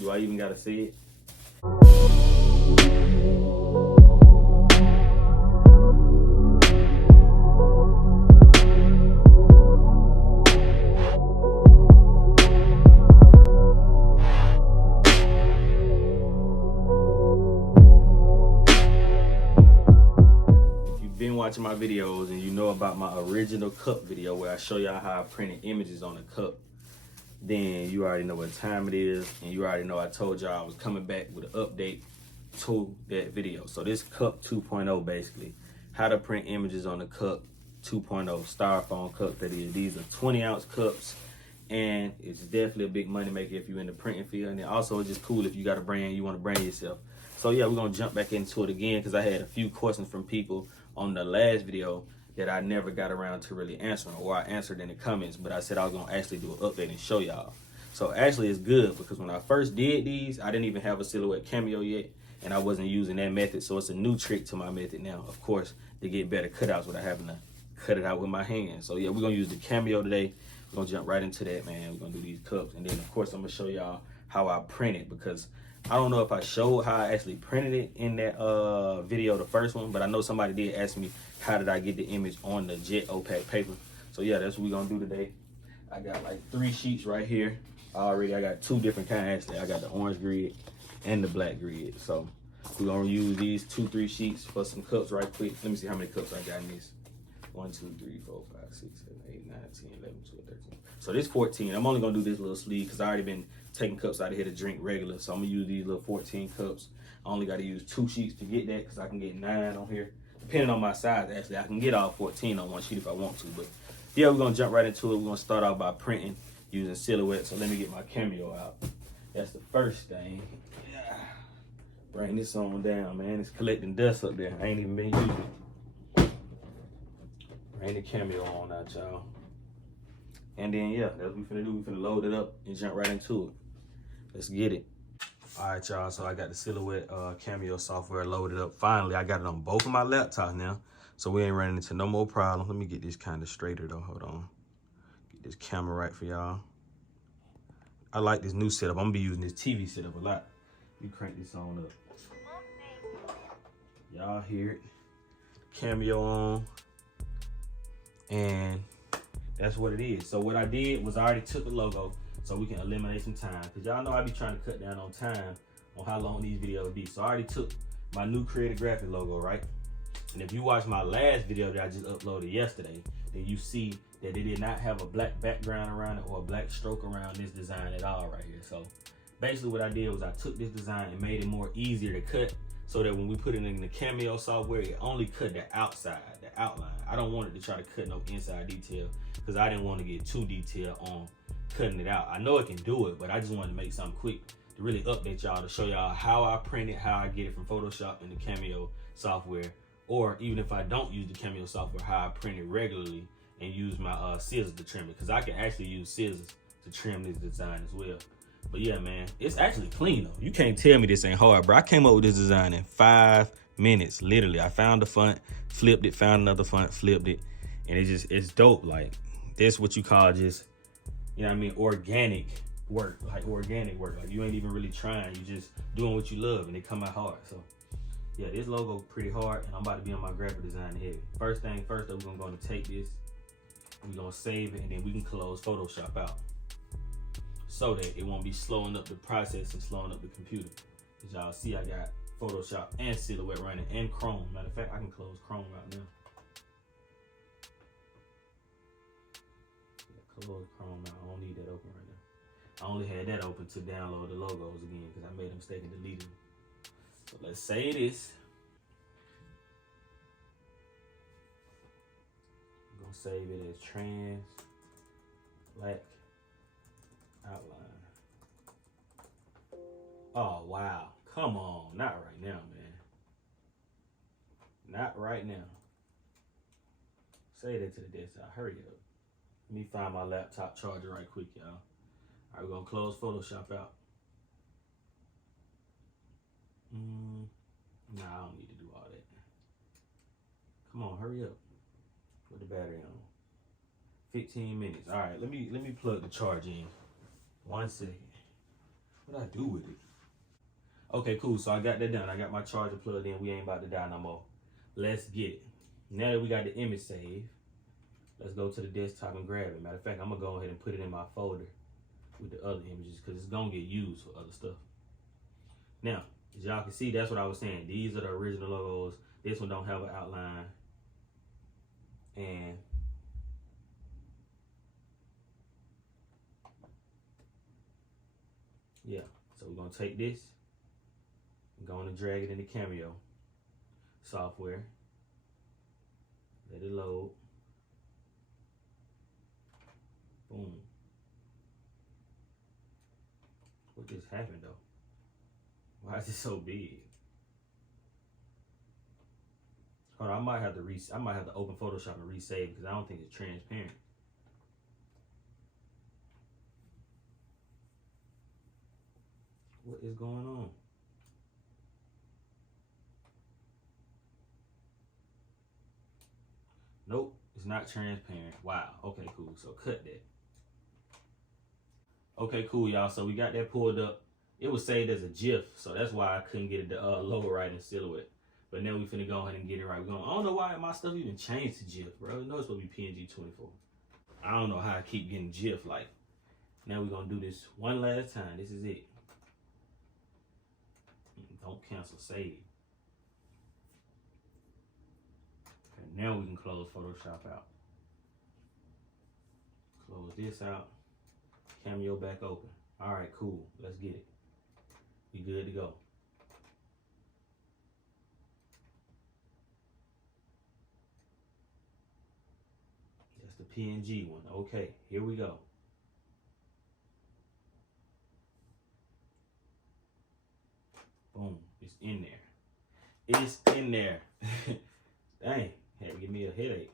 Do I even gotta say it? Been watching my videos and you know about my original cup video where I show y'all how I printed images on a cup, then you already know what time it is, and you already know I told y'all I was coming back with an update to that video. So this cup 2.0, basically how to print images on a cup 2.0 styrofoam cup. That is, these are 20-ounce cups, and it's definitely a big money maker if you're in the printing field, and then also it's just cool if you got a brand, you want to brand yourself. So yeah, we're gonna jump back into it again because I had a few questions from people on the last video that I never got around to really answering, or I answered in the comments, but I said I was gonna actually do an update and show y'all. So actually it's good because when I first did these, I didn't even have a silhouette Cameo yet, and I wasn't using that method. So it's a new trick to my method now, of course, to get better cutouts without having to cut it out with my hands. So yeah, we're gonna use the Cameo today. We're gonna jump right into that, man. We're gonna do these cups, and then of course I'm gonna show y'all how I print it, because I don't know if I showed how I actually printed it in that video, the first one, but I know somebody did ask me how did I get the image on the jet opaque paper. So yeah, that's what we're gonna do today. I got like 3 sheets right here already. I got 2 different kinds actually. I got the orange grid and the black grid. So we're gonna use these 2-3 sheets for some cups right quick. Let me see how many cups I got in this. 1, 2, 3, 4, 5, 6, 7, 8, 9, 10, 11, 12, 13. So this 14. I'm only gonna do this little sleeve because I already been taking cups out of here to drink regular. So I'm gonna use these little 14 cups. I only gotta use 2 sheets to get that because I can get 9 on here. Depending on my size, actually, I can get all 14 on one sheet if I want to. But yeah, we're gonna jump right into it. We're gonna start off by printing using silhouette. So let me get my Cameo out. That's the first thing. Yeah. Bring this on down, man. It's collecting dust up there. I ain't even been using it. Bring the Cameo on out, y'all. And then yeah, that's what we finna do. We finna load it up and jump right into it. Let's get it. All right, y'all, so I got the silhouette Cameo software loaded up. Finally, I got it on both of my laptops now, so we ain't running into no more problems. Let me get this kind of straighter though, hold on. Get this camera right for y'all. I like this new setup. I'm gonna be using this TV setup a lot. You crank this on up. Y'all hear it. Cameo on. And that's what it is. So what I did was I already took the logo so we can eliminate some time. Because y'all know I be trying to cut down on time on how long these videos be. So I already took my new creative graphic logo, right? And if you watch my last video that I just uploaded yesterday, then you see that it did not have a black background around it or a black stroke around this design at all right here. So basically what I did was I took this design and made it more easier to cut so that when we put it in the Cameo software, it only cut the outside, the outline. I don't want it to try to cut no inside detail because I didn't want to get too detailed on cutting it out. I know it can do it, but I just wanted to make something quick to really update y'all, to show y'all how I print it, how I get it from Photoshop and the Cameo software, or even if I don't use the Cameo software, how I print it regularly and use my scissors to trim it, because I can actually use scissors to trim this design as well. But yeah, man, it's actually clean though. You can't tell me this ain't hard, bro. I came up with this design in 5 minutes, literally. I found the font, flipped it, found another font, flipped it, and it's dope. Like, that's what you call just, you know what I mean, organic work. Like you ain't even really trying, you just doing what you love and it come out hard. So yeah, this logo pretty hard, and I'm about to be on my graphic design heavy. First thing first though, we're gonna take this, we're gonna save it, and then we can close Photoshop out so that it won't be slowing up the process and slowing up the computer. As y'all see, I got Photoshop and Silhouette running and Chrome. Matter of fact, I can close Chrome out now. Yeah, close Chrome out. I don't need that open right now. I only had that open to download the logos again because I made a mistake and deleted them. So let's say this. I'm gonna save it as trans black outline. Oh wow, come on, not right now, man. Not right now. Say that to the desktop, hurry up. Let me find my laptop charger right quick, y'all. All right, we're gonna close Photoshop out. Nah, I don't need to do all that. Come on, hurry up. Put the battery on. 15 minutes. All right, let me plug the charge in. 1 second. What I do with it? Okay, cool. So I got that done. I got my charger plugged in. We ain't about to die no more. Let's get it. Now that we got the image saved, let's go to the desktop and grab it. Matter of fact, I'm gonna go ahead and put it in my folder with the other images because it's gonna get used for other stuff. Now, as y'all can see, that's what I was saying. These are the original logos. This one don't have an outline. And yeah, so we're gonna take this and go on and drag it into Cameo software. Let it load. Boom. What just happened though? Why is it so big? Hold on, I might have to open Photoshop and resave because I don't think it's transparent. What is going on? Nope, it's not transparent. Wow. Okay, cool. So cut that. Okay, cool, y'all. So we got that pulled up. It was saved as a GIF, so that's why I couldn't get the logo right in silhouette. But now we finna go ahead and get it right. I don't know why my stuff even changed to GIF, bro. You know it's supposed to be PNG 24. I don't know how I keep getting GIF. Like, now we're gonna do this one last time. This is it. Don't cancel, save. Okay, now we can close Photoshop out. Close this out. Cameo back open. All right, cool. Let's get it. We good to go. That's the PNG one. Okay, here we go. Boom, it's in there. It's in there. Dang, had to give me a headache.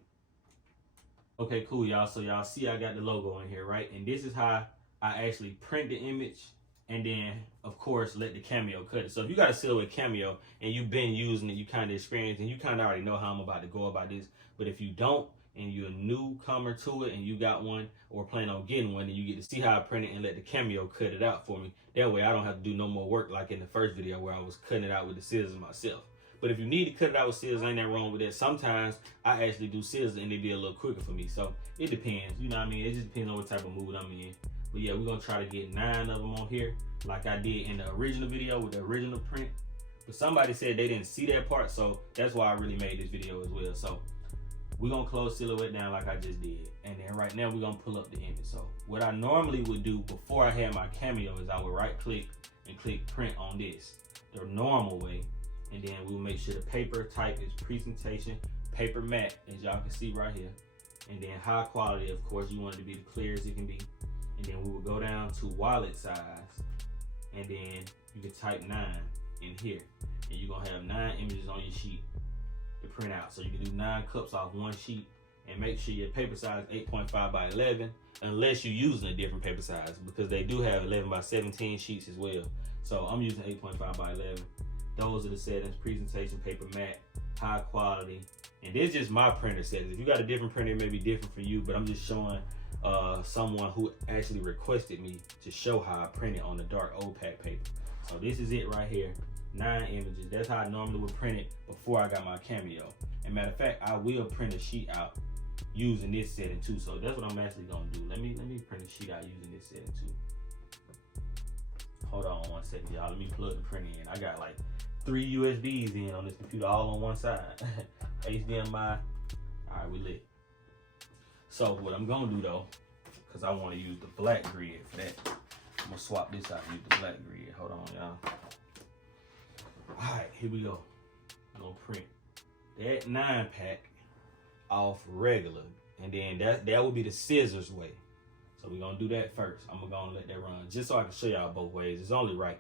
Okay, cool, y'all. So y'all see I got the logo in here, right? And this is how I actually print the image and then, of course, let the Cameo cut it. So if you got a silhouette Cameo and you've been using it, you kind of experienced, and you kind of already know how I'm about to go about this. But if you don't, and you're a newcomer to it, and you got one or plan on getting one, then you get to see how I print it and let the Cameo cut it out for me. That way I don't have to do no more work like in the first video where I was cutting it out with the scissors myself. But if you need to cut it out with scissors, ain't that wrong with that. Sometimes I actually do scissors and they be a little quicker for me. So it depends, you know what I mean? It just depends on what type of mood I'm in. But yeah, we're gonna try to get 9 of them on here like I did in the original video with the original print. But somebody said they didn't see that part, so that's why I really made this video as well. So we're gonna close silhouette down like I just did. And then right now we're gonna pull up the image. So what I normally would do before I had my Cameo is I would right click and click print on this, the normal way. And then we'll make sure the paper type is presentation, paper matte, as y'all can see right here. And then high quality, of course, you want it to be as clear as it can be. And then we will go down to wallet size. And then you can type 9 in here. And you're gonna have 9 images on your sheet to print out. So you can do 9 cups off one sheet, and make sure your paper size is 8.5 by 11, unless you're using a different paper size, because they do have 11 by 17 sheets as well. So I'm using 8.5 by 11. Those are the settings: presentation, paper matte, high quality. And this is just my printer settings. If you got a different printer, it may be different for you, but I'm just showing someone who actually requested me to show how I print it on the dark opaque paper. So this is it right here. 9 images. That's how I normally would print it before I got my Cameo. And matter of fact, I will print a sheet out using this setting too. So that's what I'm actually gonna do. Let me print a sheet out using this setting too. Hold on one second, y'all. Let me plug the printer in. I got like 3 USBs in on this computer, all on one side. HDMI. All right, we lit. So what I'm gonna do though, because I want to use the black grid for that, I'm gonna swap this out and use the black grid. Hold on, y'all. All right, here we go. I'm gonna print that 9-pack off regular, and then that would be the scissors way. So we're gonna do that first. I'm gonna let that run just so I can show y'all both ways. It's only right.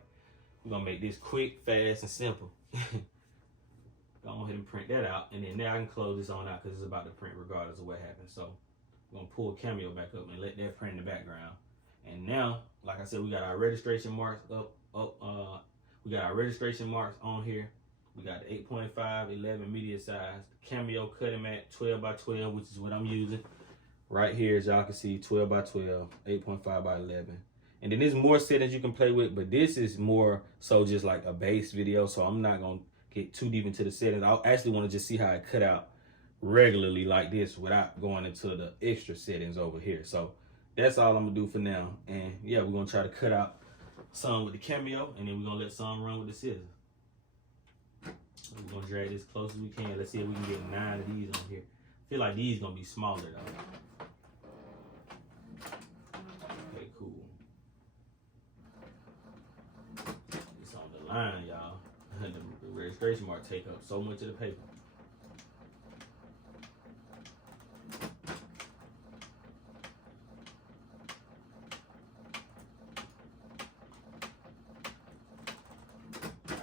We're gonna make this quick, fast, and simple. Go ahead and print that out, and then now I can close this on out because it's about to print regardless of what happens. So we're gonna pull Cameo back up and let that print in the background. And now, like I said, we got our registration marks we got our registration marks on here. We got the 8.5, 11 media size, the Cameo cutting mat, 12 by 12, which is what I'm using. Right here, as y'all can see, 12 by 12, 8.5 by 11. And then there's more settings you can play with, but this is more so just like a base video. So I'm not gonna get too deep into the settings. I actually want to just see how it cut out regularly like this without going into the extra settings over here. So that's all I'm gonna do for now. And yeah, we're gonna try to cut out some with the Cameo, and then we're gonna let some run with the scissors. We're gonna drag this close as we can. Let's see if we can get 9 of these on here. I feel like these gonna be smaller though. Okay, cool. It's on the line, y'all. The registration mark take up so much of the paper.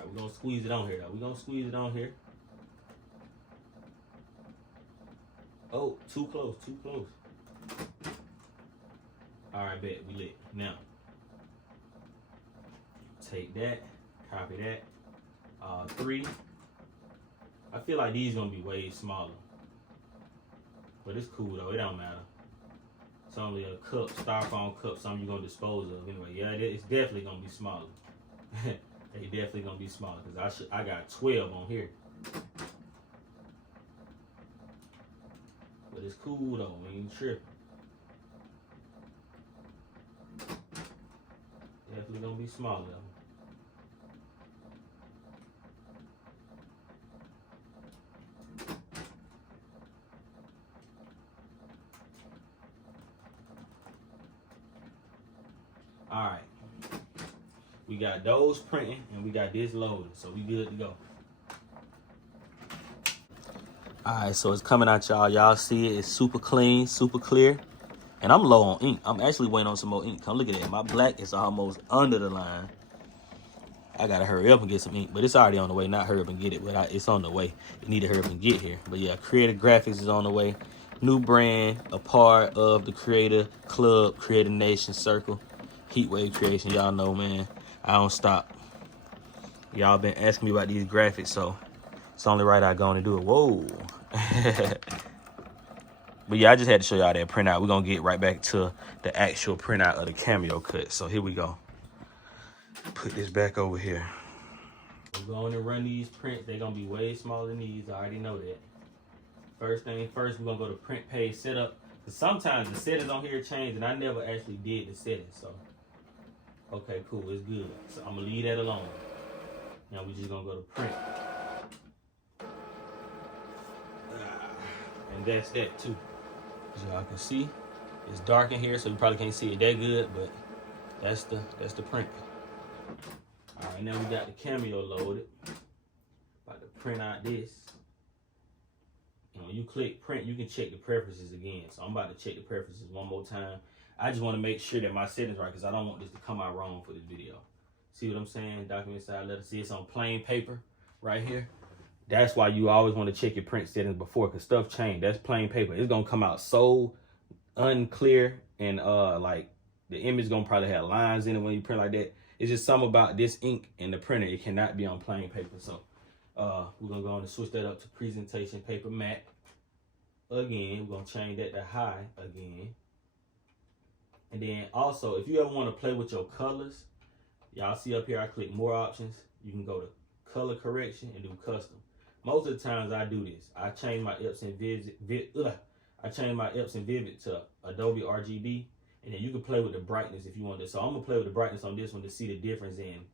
We're gonna squeeze it on here though. We're gonna squeeze it on here. Oh, too close, too close. All right, bet, we lit. Now, take that, copy that. 3. I feel like these gonna be way smaller. But it's cool though, it don't matter. It's only a cup, styrofoam cup, something you're gonna dispose of. Anyway, yeah, it's definitely gonna be smaller. They definitely gonna be smaller because I got 12 on here. But it's cool though, we ain't tripping. Definitely gonna be smaller though. All right, we got those printing and we got this loaded, so we good to go. All right, so it's coming out, y'all. Y'all see it, it's super clean, super clear. And I'm low on ink. I'm actually waiting on some more ink. Come look at that, my black is almost under the line. I gotta hurry up and get some ink, but it's already on the way. Not hurry up and get it, but it's on the way. You need to hurry up and get here. But yeah, Creative Graphics is on the way. New brand, a part of the Creator Club, Creator Nation Circle. Heatwave Creation, y'all know, man, I don't stop. Y'all been asking me about these graphics, so it's only right I go on and do it. Whoa. But yeah, I just had to show y'all that printout. We're gonna get right back to the actual printout of the Cameo cut. So here we go. Put this back over here. We're going to run these prints. They're gonna be way smaller than these. I already know that. First thing first, we're gonna go to print page setup. Because sometimes the settings on here change, and I never actually did the settings. So, okay, cool, it's good. So I'm gonna leave that alone. Now we're just gonna go to print. And that's that too. As y'all can see, it's dark in here, so you probably can't see it that good, but that's the print. All right, now we got the Cameo loaded. About to print out this. And when you click print, you can check the preferences again. So I'm about to check the preferences one more time. I just want to make sure that my settings are right because I don't want this to come out wrong for this video. See what I'm saying? Document side letter. See, it's on plain paper right here. That's why you always want to check your print settings before, because stuff changed. That's plain paper. It's gonna come out so unclear, and like the image gonna probably have lines in it when you print like that. It's just something about this ink and the printer. It cannot be on plain paper. So we're gonna go on and switch that up to presentation paper matte. Again, we're gonna change that to high again. And then also, if you ever want to play with your colors, y'all see up here I click more options. You can go to color correction and do custom. Most of the times I do this. I change my Epson Vivid to Adobe RGB, and then you can play with the brightness if you want to. So I'm gonna play with the brightness on this one to see the difference in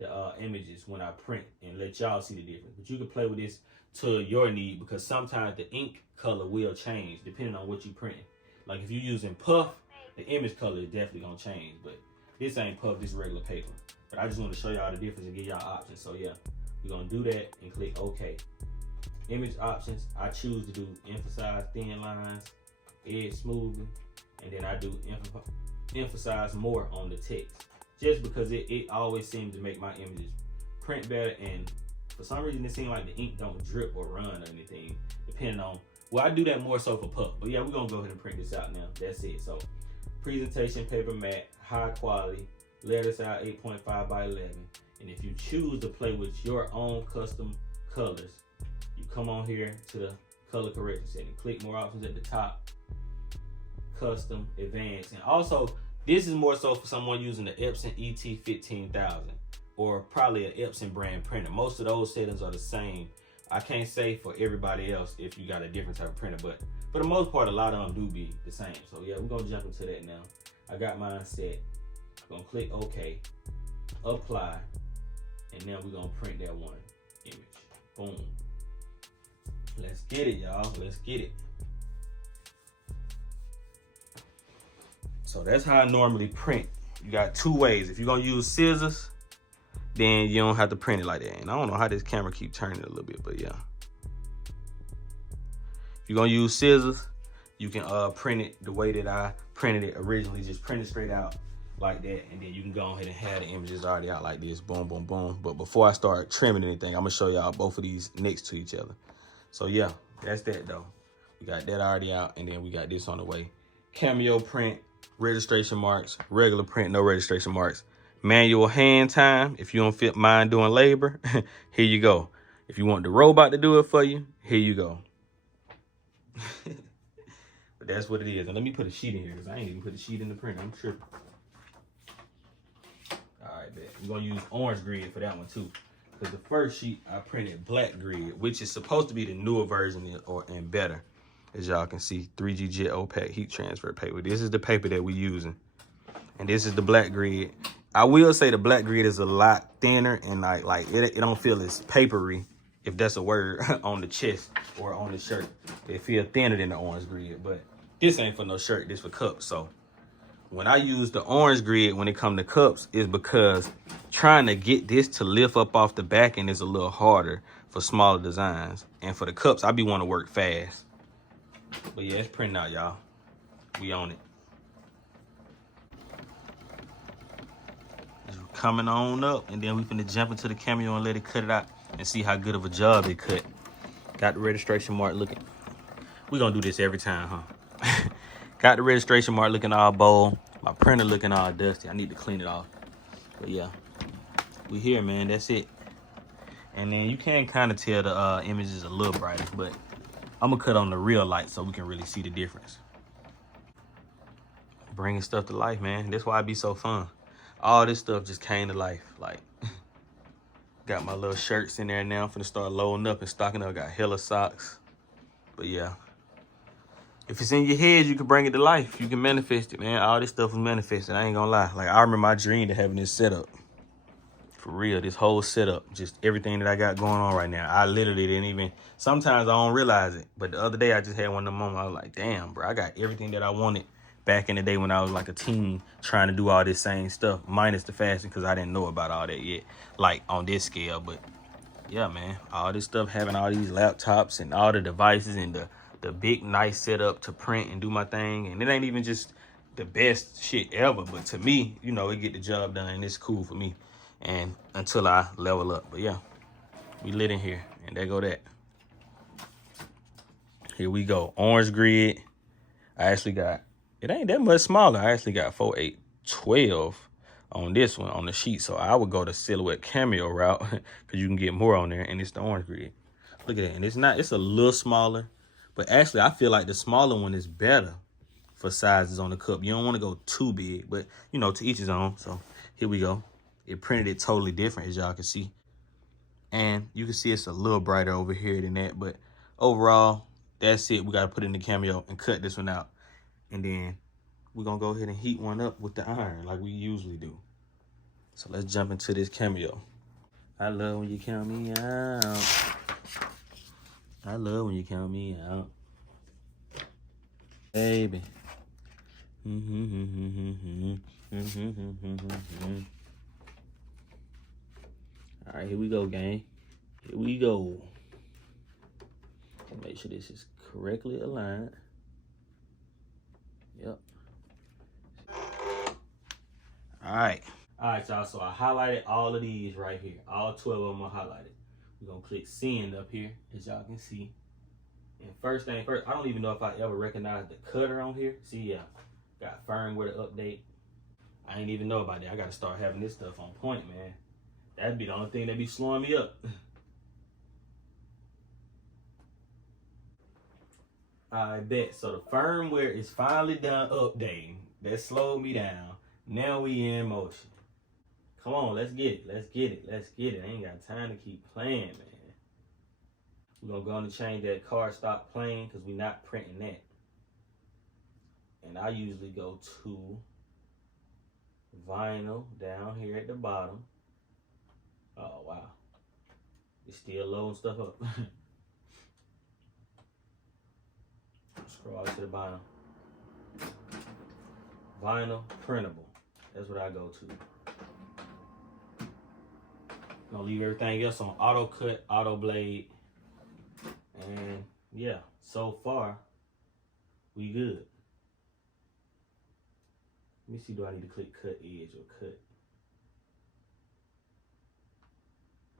the images when I print and let y'all see the difference. But you can play with this to your need, because sometimes the ink color will change depending on what you printing. Like if you're using puff, the image color is definitely gonna change. But this ain't puff, this is regular paper. But I just want to show y'all the difference and give y'all options. So yeah, we're gonna do that and click OK. Image options, I choose to do emphasize thin lines, edge smoothing, and then I do emphasize more on the text. Just because it always seems to make my images print better, and for some reason it seems like the ink don't drip or run or anything, depending on, well, I do that more so for puff. But yeah, we're gonna go ahead and print this out now. That's it. So presentation paper matte, high quality, letter size 8.5 by 11. And if you choose to play with your own custom colors, you come on here to the color correction setting, click more options at the top, custom, advanced. And also This is more so for someone using the Epson ET15000 or probably an Epson brand printer. Most of those settings are the same. I can't say for everybody else if you got a different type of printer, but for the most part, a lot of them do be the same. So yeah, we're gonna jump into that now. I got mine set. Gonna click OK, apply, and now we're gonna print that one image. Boom. Let's get it, y'all. Let's get it. So that's how I normally print. You got two ways. If you're gonna use scissors, then you don't have to print it like that. And I don't know how this camera keep turning a little bit, but yeah. If you're gonna use scissors, you can print it the way that I printed it originally. Just print it straight out like that, and then you can go ahead and have the images already out like this. Boom, boom, boom. But before I start trimming anything, I'm gonna show y'all both of these next to each other. So yeah, that's that though. We got that already out, and then we got this on the way. Cameo print, registration marks, regular print, no registration marks. Manual hand time, if you don't mind doing labor, here you go. If you want the robot to do it for you, here you go. But that's what it is. And let me put a sheet in here, because I ain't even put the sheet in the printer. I'm tripping. All right, bet. We're going to use orange grid for that one, too. Because the first sheet, I printed black grid, which is supposed to be the newer version and better. As y'all can see, 3G jet opaque heat transfer paper. This is the paper that we're using. And this is the black grid. I will say the black grid is a lot thinner and like it don't feel as papery, if that's a word, on the chest or on the shirt. It feel thinner than the orange grid, but this ain't for no shirt, this for cups. So when I use the orange grid when it comes to cups is because trying to get this to lift up off the back end is a little harder for smaller designs. And for the cups, I be want to work fast. But yeah, it's printing out, y'all. We on it. Coming on up, and then we finna jump into the Cameo and let it cut it out and see how good of a job it cut. Got the registration mark looking. We gonna do this every time, huh? Got the registration mark looking all bold. My printer looking all dusty. I need to clean it off. But yeah, we here, man. That's it. And then you can kind of tell the image is a little brighter, but I'm gonna cut on the real light so we can really see the difference. Bringing stuff to life, man. That's why it be so fun. All this stuff just came to life. Like, got my little shirts in there now. I'm finna start loading up and stocking up. Got hella socks. But yeah, if it's in your head, you can bring it to life. You can manifest it, man. All this stuff was manifested. I ain't gonna lie. Like, I remember my dream of having this setup. For real, this whole setup. Just everything that I got going on right now. I literally didn't even, sometimes I don't realize it. But the other day, I just had one of them moments. I was like, damn, bro, I got everything that I wanted back in the day when I was like a teen trying to do all this same stuff, minus the fashion, because I didn't know about all that yet, like on this scale. But yeah, man, all this stuff, having all these laptops and all the devices and the big nice setup to print and do my thing. And it ain't even just the best shit ever, but to me, you know, it get the job done and it's cool for me. And until I level up. But yeah, we lit in here, and there go that. Here we go, orange grid. I actually got, it ain't that much smaller. I actually got 4, 8, 12 on this one on the sheet. So I would go the silhouette Cameo route because you can get more on there, and it's the orange grid. Look at that. And it's a little smaller, but actually I feel like the smaller one is better for sizes on the cup. You don't want to go too big, but you know, to each his own. So here we go. It printed it totally different, as y'all can see. And you can see it's a little brighter over here than that, but overall, that's it. We got to put it in the Cameo and cut this one out. And then we're going to go ahead and heat one up with the iron like we usually do. So let's jump into this Cameo. I love when you count me out. I love when you count me out. Baby. All right, here we go, gang. Here we go. Make sure this is correctly aligned. Yep. All right, y'all. So I highlighted all of these right here. All 12 of them are highlighted. We're gonna click send up here, as y'all can see. And first thing first, I don't even know if I ever recognized the cutter on here. See, yeah, got firmware to update. I ain't even know about that. I gotta start having this stuff on point, man. That'd be the only thing that be slowing me up. I bet. So the firmware is finally done updating. That slowed me down. Now we in motion. Come on, let's get it. Let's get it. Let's get it. I ain't got time to keep playing, man. We're gonna go on and change that cardstock plane because we're not printing that. And I usually go to vinyl down here at the bottom. Oh, wow. It's still loading stuff up. Scroll to the bottom. Vinyl printable. That's what I go to. Gonna leave everything else on auto cut, auto blade. And yeah, so far, we good. Let me see, do I need to click cut edge or cut?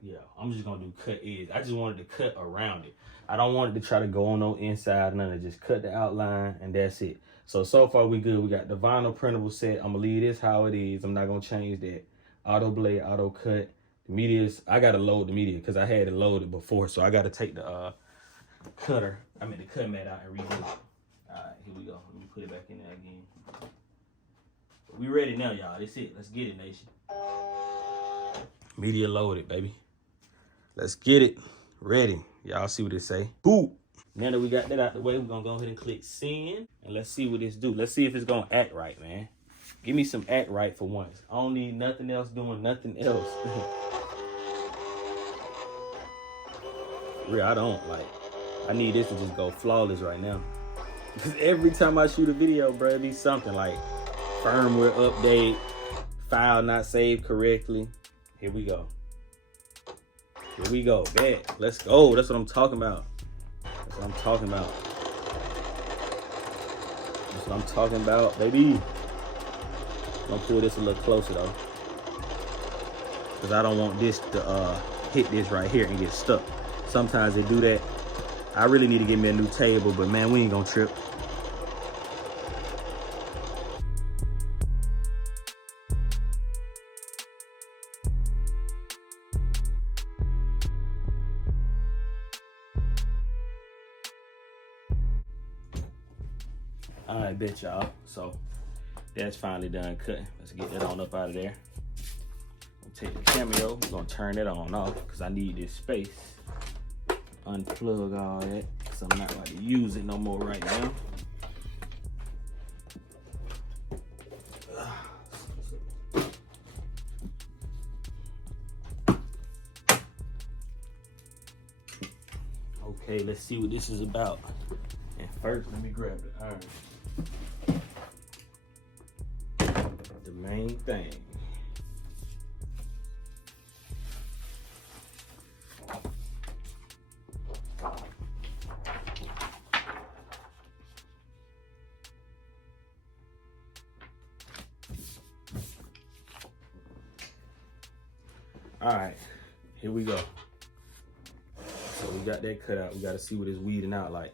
Yeah, I'm just gonna do cut edge. I just wanted to cut around it. I don't want it to try to go on no inside, none of just cut the outline and that's it. So far we good. We got the vinyl printable set. I'm gonna leave this how it is. I'm not gonna change that. Auto blade, auto cut. The media's, I gotta load the media because I had it loaded before. So I gotta take the the cut mat out and redo it. All right, here we go. Let me put it back in there again. We ready now, y'all. That's it. Let's get it, nation. Media loaded, baby. Let's get it. Ready. Y'all see what it say. Boop. Now that we got that out the way, we're gonna go ahead and click send. And let's see what this do. Let's see if it's gonna act right, man. Give me some act right for once. I don't need nothing else doing nothing else. Real, I don't like. I need this to just go flawless right now. Because every time I shoot a video, bro, it be something like firmware update, file not saved correctly. Here we go. Here we go. Bet. Let's go. That's what I'm talking about. That's what I'm talking about. That's what I'm talking about, baby. I'm gonna pull this a little closer though, because I don't want this to hit this right here and get stuck. Sometimes they do that. I really need to get me a new table, but man, we ain't gonna trip. All right, bet y'all. So that's finally done cutting. Let's get that on up out of there. We'll take the Cameo. We're gonna turn that on off because I need this space. Unplug all that because I'm not about to use it no more right now. Okay, let's see what this is about. And first, let me grab the iron. The main thing. All right, here we go. So we got that cut out. We got to see what it's weeding out like.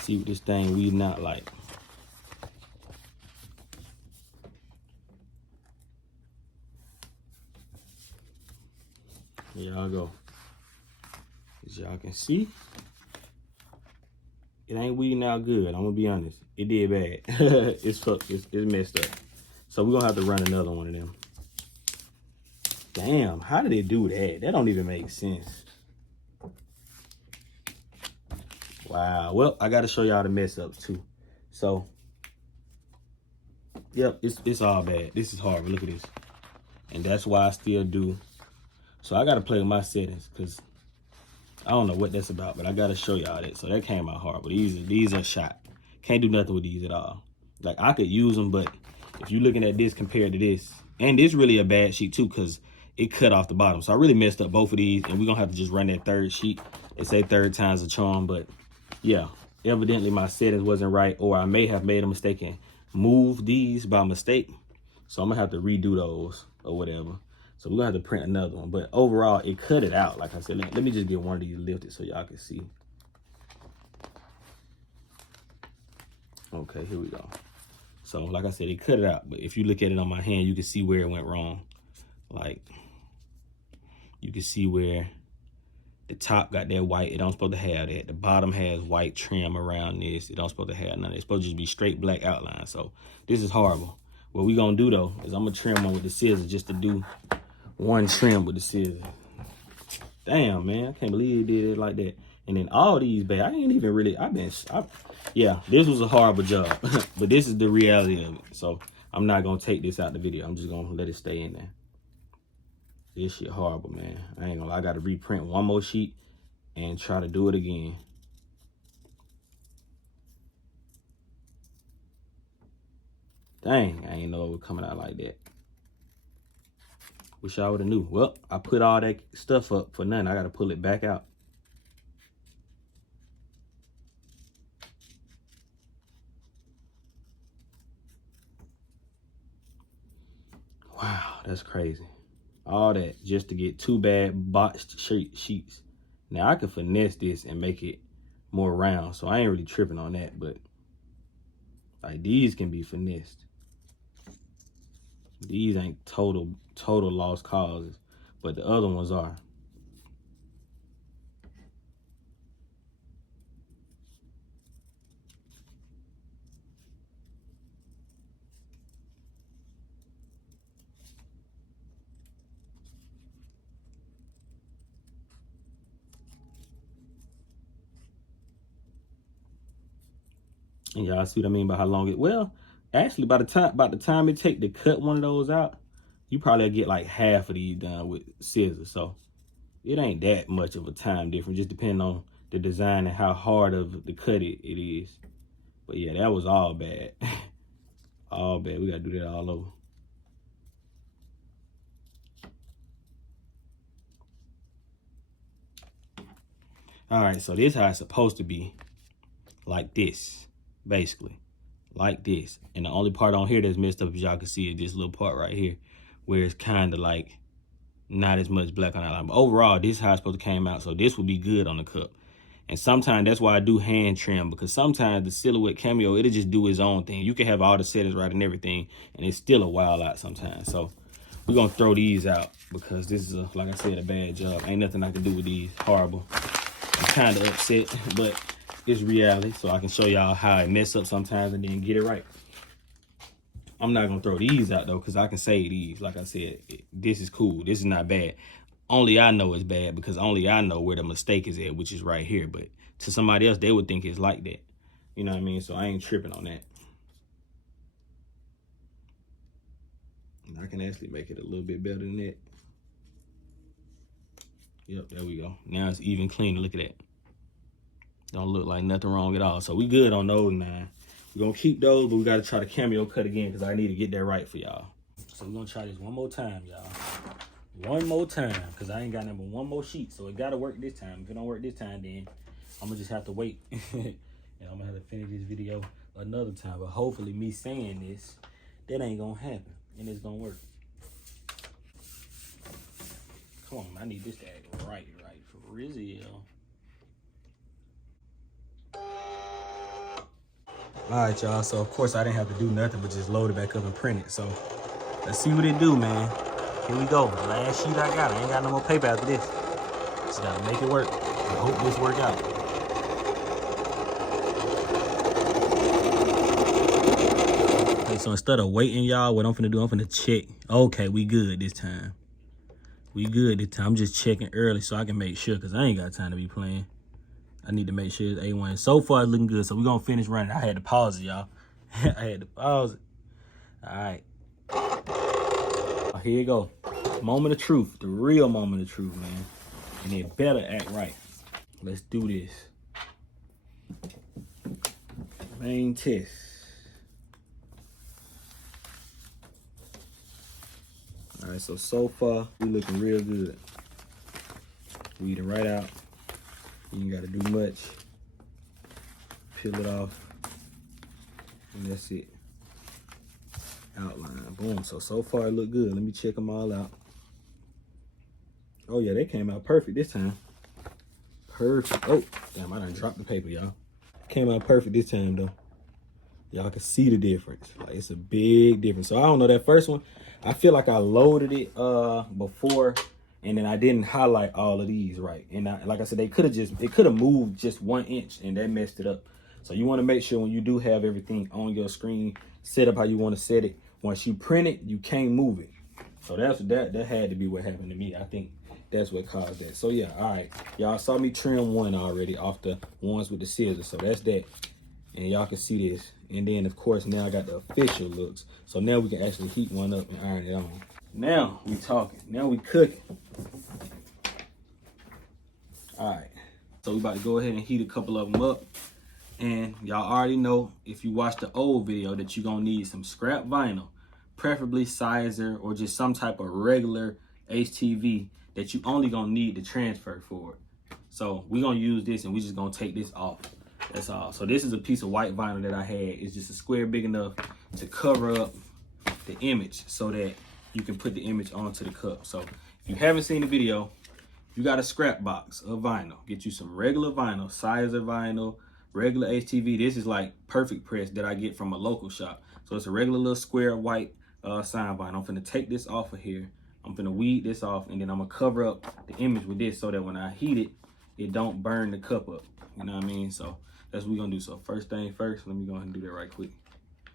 See what this thing weeding out like. Here y'all go. As y'all can see, it ain't weeding out good. I'm gonna be honest. It did bad. It's fucked. It's messed up. So we're gonna have to run another one of them. Damn, how did they do that? That don't even make sense. Wow. Well, I gotta show y'all the mess ups too. So, yep, it's all bad. This is hard. Look at this. And that's why I still do. So I gotta play with my settings because I don't know what that's about, but I gotta show y'all that. So that came out hard. But these are shot. Can't do nothing with these at all. Like I could use them, but if you're looking at this compared to this, and this really a bad sheet too, because it cut off the bottom. So I really messed up both of these, and we're gonna have to just run that third sheet. They say third time's a charm, but yeah, evidently my settings wasn't right, or I may have made a mistake and moved these by mistake. So I'm gonna have to redo those or whatever. So we're gonna have to print another one. But overall, it cut it out. Like I said, let me just get one of these lifted so y'all can see. Okay, here we go. So like I said, it cut it out. But if you look at it on my hand, you can see where it went wrong. Like, you can see where The top got that white. It don't supposed to have that. The bottom has white trim around this. It don't supposed to have none of it. It's supposed to just be straight black outline. So this is horrible. What we gonna do though is I'm gonna trim one with the scissors, just to do one trim with the scissors. Damn, man, I can't believe it did it like that. And then all these bad. I ain't even really, yeah, this was a horrible job. But this is the reality of it. So I'm not gonna take this out the video. I'm just gonna let it stay in there. This shit horrible, man. I ain't gonna lie. I gotta reprint one more sheet and try to do it again. Dang, I ain't know it was coming out like that. Wish I would've knew. Well, I put all that stuff up for nothing. I gotta pull it back out. Wow, that's crazy. All that just to get two bad botched sheets. Now I can finesse this and make it more round, so I ain't really tripping on that, but like these can be finessed. These ain't total lost causes, but the other ones are. And y'all see what I mean by how long it, well, actually by the time it take to cut one of those out, you probably get like half of these done with scissors. So it ain't that much of a time difference, just depending on the design and how hard of the cut it is. But yeah, that was all bad. All bad. We gotta do that all over. All right, so this is how it's supposed to be. Like this, basically. Like this. And the only part on here that's messed up, as y'all can see, is this little part right here, where it's kind of like not as much black on outline. But overall, this is how it's supposed to came out. So this would be good on the cup. And sometimes that's why I do hand trim, because sometimes the Silhouette Cameo, it'll just do its own thing. You can have all the settings right and everything, and it's still a while out sometimes. So we're gonna throw these out because this is, like I said, a bad job. Ain't nothing I can do with these. Horrible. I'm kind of upset, but it's reality. So I can show y'all how I mess up sometimes and then get it right. I'm not gonna throw these out though, because I can save these. Like I said, this is cool. This is not bad. Only I know it's bad because only I know where the mistake is at, which is right here. But to somebody else, they would think it's like that. You know what I mean? So I ain't tripping on that. And I can actually make it a little bit better than that. Yep, there we go. Now it's even cleaner. Look at that. Don't look like nothing wrong at all. So we good on those 9. We're gonna keep those, but we gotta try the Cameo cut again because I need to get that right for y'all. So we're gonna try this one more time, y'all. One more time, because I ain't got number one more sheet. So it gotta work this time. If it don't work this time, then I'm gonna just have to wait. And I'm gonna have to finish this video another time. But hopefully me saying this, that ain't gonna happen. And it's gonna work. Come on, I need this to act right for real. Alright, y'all, so of course I didn't have to do nothing but just load it back up and print it. So let's see what it do, man. Here we go. The last sheet I got. I ain't got no more paper after this. Just gotta make it work. I hope this work out. Okay, so instead of waiting, y'all, what I'm finna do, I'm finna check. Okay, we good this time. We good this time. I'm just checking early so I can make sure, because I ain't got time to be playing. I need to make sure it's A1. So far, it's looking good. So we're going to finish running. I had to pause it, y'all. I had to pause it. All right. Here you go. Moment of truth. The real moment of truth, man. And it better act right. Let's do this. Main test. All right, so far, we looking real good. Weeding right out. You ain't gotta do much. Peel it off. And that's it. Outline. Boom. So far it look good. Let me check them all out. Oh yeah, they came out perfect this time. Perfect. Oh, damn, I done dropped the paper, y'all. Came out perfect this time though. Y'all can see the difference. Like, it's a big difference. So I don't know, that first one, I feel like I loaded it before And then I didn't highlight all of these right. And like I said, it could have moved just 1 inch and that messed it up. So you want to make sure when you do have everything on your screen, set up how you want to set it. Once you print it, you can't move it. So that had to be what happened to me. I think that's what caused that. So yeah, all right. Y'all saw me trim one already off the ones with the scissors. So that's that. And y'all can see this. And then of course, now I got the official looks. So now we can actually heat one up and iron it on. Now we talking. Now we cooking. All right. So we about to go ahead and heat a couple of them up. And y'all already know, if you watch the old video, that you're gonna need some scrap vinyl, preferably sizer or just some type of regular HTV that you only gonna need to transfer for it. So we're gonna use this and we just gonna take this off. That's all. So this is a piece of white vinyl that I had. It's just a square big enough to cover up the image so that you can put the image onto the cup. So if you haven't seen the video, you got a scrap box of vinyl. Get you some regular vinyl, sizer vinyl, regular HTV. This is like perfect press that I get from a local shop. So it's a regular little square white sign vinyl. I'm finna take this off of here. I'm finna weed this off, and then I'm gonna cover up the image with this so that when I heat it, it don't burn the cup up. You know what I mean? So that's what we're gonna do. So first thing first, let me go ahead and do that right quick.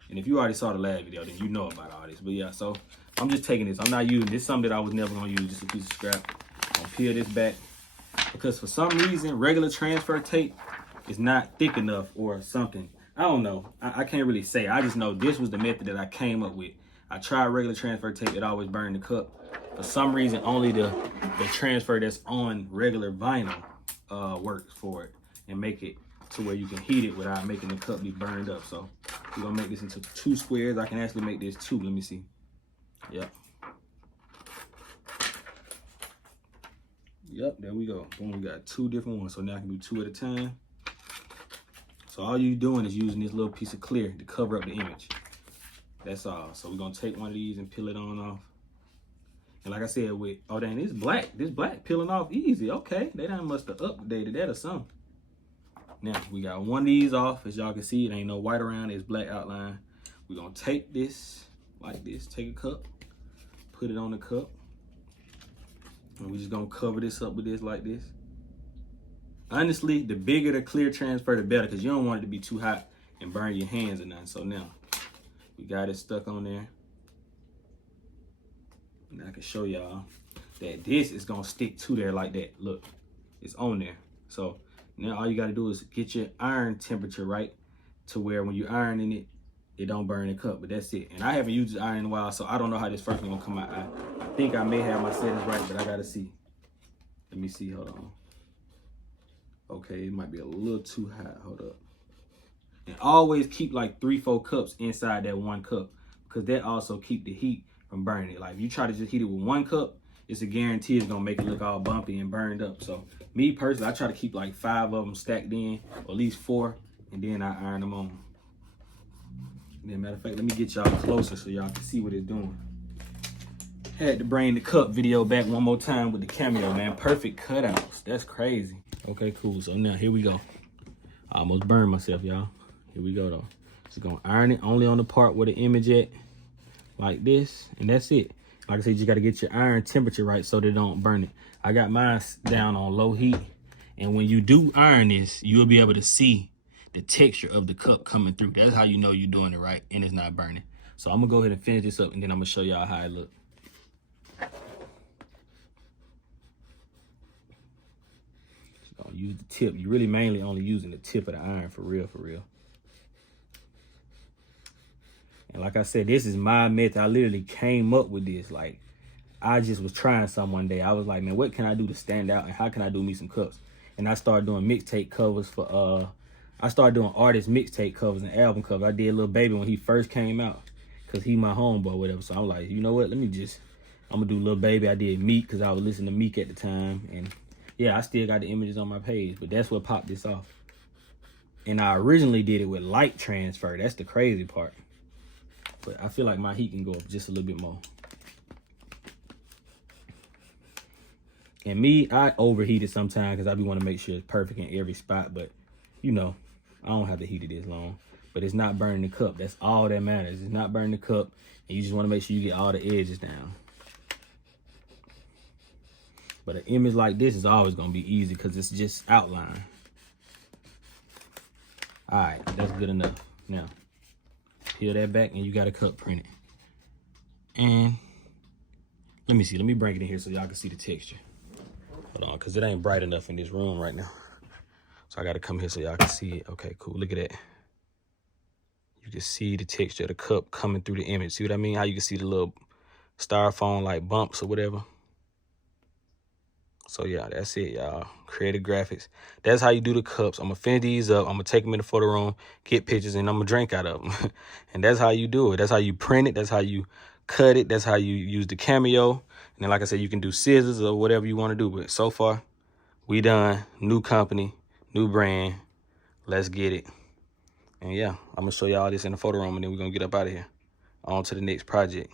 And if you already saw the last video, then you know about all this. But yeah, so I'm just taking this. I'm not using this. Something that I was never gonna use, just a piece of scrap. I'm gonna peel this back because for some reason, regular transfer tape is not thick enough or something. I don't know. I can't really say. I just know this was the method that I came up with. I tried regular transfer tape. It always burned the cup. For some reason, only the transfer that's on regular vinyl works for it and make it to where you can heat it without making the cup be burned up. So we're gonna make this into 2 squares. I can actually make this 2. Let me see. Yep. Yep, there we go. Boom, we got 2 different ones. So now I can do 2 at a time. So all you doing is using this little piece of clear to cover up the image. That's all. So we're gonna take one of these and peel it on off. And like I said, oh dang, this black peeling off easy. Okay, they done must have updated that or something. Now we got one of these off. As y'all can see, it ain't no white around, it's black outline. We're gonna take this like this, take a cup, put it on the cup. And we're just gonna cover this up with this like this. Honestly, the bigger the clear transfer, the better, because you don't want it to be too hot and burn your hands or nothing. So now we got it stuck on there. And I can show y'all that this is gonna stick to there like that. Look, it's on there. So now all you gotta do is get your iron temperature right to where when you're ironing it, it don't burn the cup, but that's it. And I haven't used this iron in a while, so I don't know how this first one gonna come out. I think I may have my settings right, but I gotta see. Let me see, hold on. Okay, it might be a little too hot, hold up. And always keep like 3-4 cups inside that 1 cup, because that also keep the heat from burning it. Like if you try to just heat it with 1 cup, it's a guarantee it's gonna make it look all bumpy and burned up. So me personally, I try to keep like 5 of them stacked in, or at least 4, and then I iron them on. And then matter of fact, let me get y'all closer so y'all can see what it's doing. Had to bring the cup video back one more time with the Cameo, man. Perfect cutouts. That's crazy. Okay, cool. So now here we go. I almost burned myself, y'all. Here we go though. Just gonna iron it only on the part where the image at, like this, and that's it. Like I said, you gotta get your iron temperature right so they don't burn it. I got mine down on low heat, and when you do iron this, you'll be able to see the texture of the cup coming through. That's how you know you're doing it right and it's not burning. So I'm gonna go ahead and finish this up, and then I'm gonna show y'all how it looks. So use the tip. You really mainly only using the tip of the iron for real, for real. And like I said, this is my method. I literally came up with this. Like, I just was trying some one day. I was like, man, what can I do to stand out, and how can I do me some cups? And I started doing mixtape covers for, I started doing artist mixtape covers and album covers. I did Lil Baby when he first came out, because he my homeboy, whatever. So I'm like, you know what? I'm going to do Lil Baby. I did Meek because I was listening to Meek at the time. And yeah, I still got the images on my page, but that's what popped this off. And I originally did it with light transfer. That's the crazy part. But I feel like my heat can go up just a little bit more. And me, I overheat it sometimes because I be want to make sure it's perfect in every spot. But, you know, I don't have to heat it this long. But it's not burning the cup. That's all that matters. It's not burning the cup. And you just want to make sure you get all the edges down. But an image like this is always gonna be easy because it's just outline. All right, that's good enough. Now, peel that back and you got a cup printed. And let me see, let me bring it in here so y'all can see the texture. Hold on, because it ain't bright enough in this room right now. So I gotta come here so y'all can see it. Okay, cool, look at that. You can see the texture of the cup coming through the image. See what I mean? How you can see the little styrofoam like bumps or whatever. So yeah, that's it, y'all. Creative graphics. That's how you do the cups. I'm gonna finish these up. I'm gonna take them in the photo room, get pictures, and I'm gonna drink out of them. And that's how you do it. That's how you print it. That's how you cut it. That's how you use the Cameo. And then, like I said, you can do scissors or whatever you want to do. But so far, we done. New company, new brand. Let's get it. And yeah, I'm gonna show y'all this in the photo room, and then we're gonna get up out of here. On to the next project.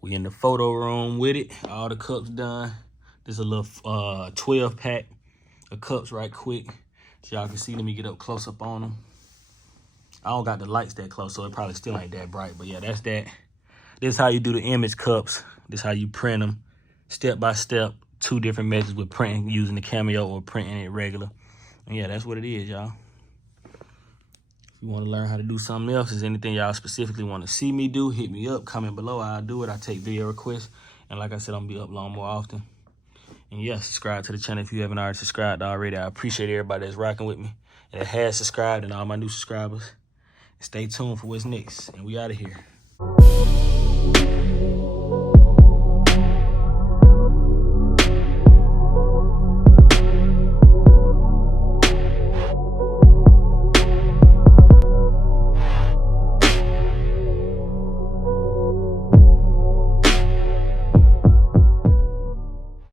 We in the photo room with it. All the cups done. This is a little 12 pack of cups right quick. So y'all can see, let me get up close up on them. I don't got the lights that close, so it probably still ain't that bright. But yeah, that's that. This is how you do the image cups. This is how you print them. Step by step, 2 different methods with printing, using the Cameo or printing it regular. And yeah, that's what it is, y'all. If you want to learn how to do something else, is anything y'all specifically want to see me do, hit me up, comment below. I'll do it. I take video requests. And like I said, I'm going to be uploading more often. And yeah, subscribe to the channel if you haven't already subscribed already. I appreciate everybody that's rocking with me and that has subscribed, and all my new subscribers. Stay tuned for what's next. And we out of here.